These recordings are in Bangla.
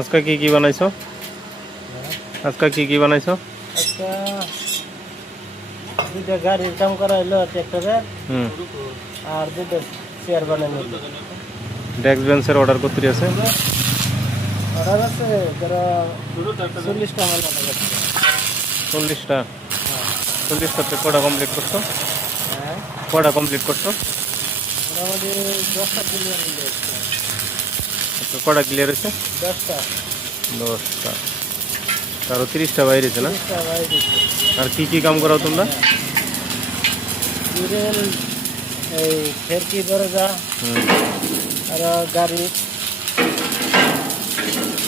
আজকে কি বানাইছো? আজকে কি বানাইছো? আজকে দুইটা গাড়ির কাম করা হলো ট্রাক্টরের আর দুইটা চেয়ার বানানো হলো। ডেস্ক বেঞ্চের অর্ডার করতে আছে? অর্ডার আছে ধরো 40টা মাল অর্ডার আছে। 40টা? হ্যাঁ 40টাতে কটা কমপ্লিট করছো? হ্যাঁ কটা কমপ্লিট করছো? মোটামুটি 10টা ক্লিয়ার হয়ে যাচ্ছে। আচ্ছা, কটা ক্লিয়ার হয়েছে? 10টা 10টা। তারও 30টা বাইরেছে না? 30টা বাইরে দিচ্ছে। আর কি কাম করাও তোমরা? টুরেল এই খেরকি দরজা আর গাড়ি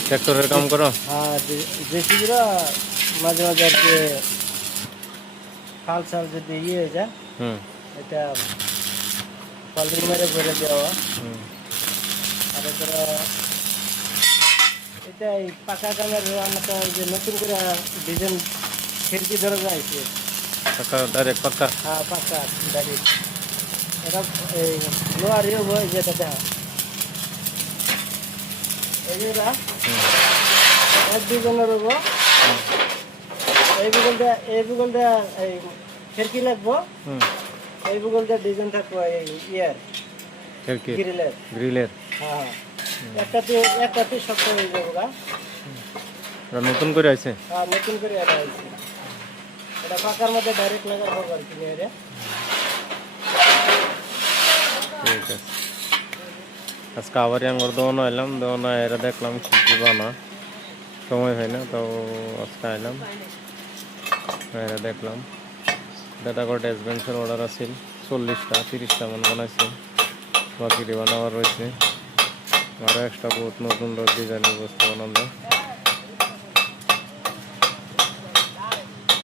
ট্র্যাক্টরের কাম করো? আর জেসিবিরা মাঝে মাঝে আর কি ফাল সাল যদি ইয়ে হয়ে যায় এটা ফলিং মেরে ভরে দেওয়া। আর এটা এটা এই পাকা কামের আমরা যে নতুন করে ডিজাইন খিড়কি ধরে যাইছে। পাকা ডাইরেক্ট পাকা? হ্যাঁ পাকা ডাইরেক্ট। এটা এই লোহার ইয়ে হয় যেটা দেখা এই যে এক ডিজাইনের হবো এই বিগলটা এই খিড়কি লাগবো, এই বিগলটা ডিজাইন থাকবো এই ইয়ার গ্রিলের। হ্যাঁ একটাতে শক্ত হয়ে যাবো গা। নতুন করে আছে? হ্যাঁ নতুন করে এটা হয়েছে। এটা পাকার মধ্যে ডাইরেক্ট লাগার হবে আর কি। ঠিক আছে। আজকে আবার আঙ্গুর দোকানে এলাম, দোকানে এরা দেখলাম কি বানা, সময় হয় না তো আজকে এলাম, এরা দেখলাম দাদা করে ডেস্ক বেঞ্চের অর্ডার আছে 40টা 30টা মন বানাইছে, বাকি বানাবার রয়েছে আরও একটা বহুত নতুন ডিজাইনের বস্তু বানানো।